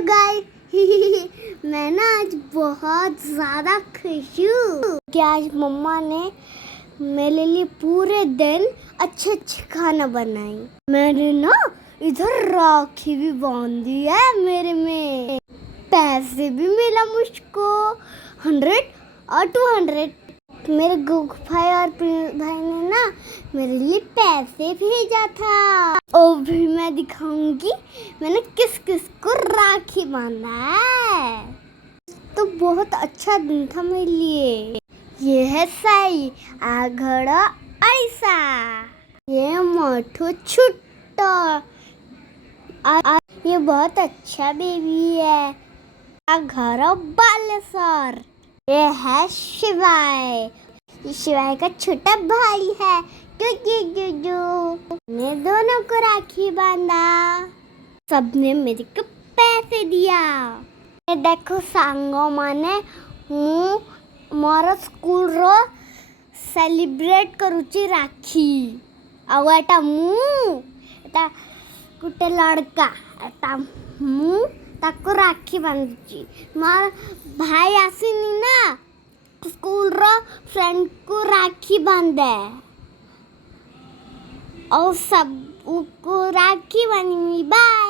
Guys मैं ना आज बहुत ज़्यादा खुश हूँ कि आज मम्मा ने मेरे लिए पूरे दिन अच्छे खाना बनाई। मैंने ना इधर राखी भी बांधी है मेरे में, पैसे भी मिला मुझको 100 और 200। मेरे गुग भाई और भाई ने ना मेरे लिए पैसे भेजा था और भी मैं दिखाऊंगी मैंने किस किस को राखी बांधा है। तो बहुत अच्छा दिन था मेरे लिए। ये है साई आघड़ा ऐसा, ये मोठो छुट्टा, ये बहुत अच्छा बेबी है। आघड़ा बालेश्वर, ये है शिवाय, ये शिवाय का छोटा भाई है। ने दोनों को राखी बांधा, सबने मेरे को पैसे दिया। ये देखो सांगो माने मोर स्कूल रो सेलिब्रेट करूची राखी। ଆଉ ଏଟା ଗୋଟେ लड़का एटा ताको राखी बांधुची। मोर भाई आसीनी ना स्कूल रो फ्रेंड को राखी बांधे और सब को राखी बांधी। बाय।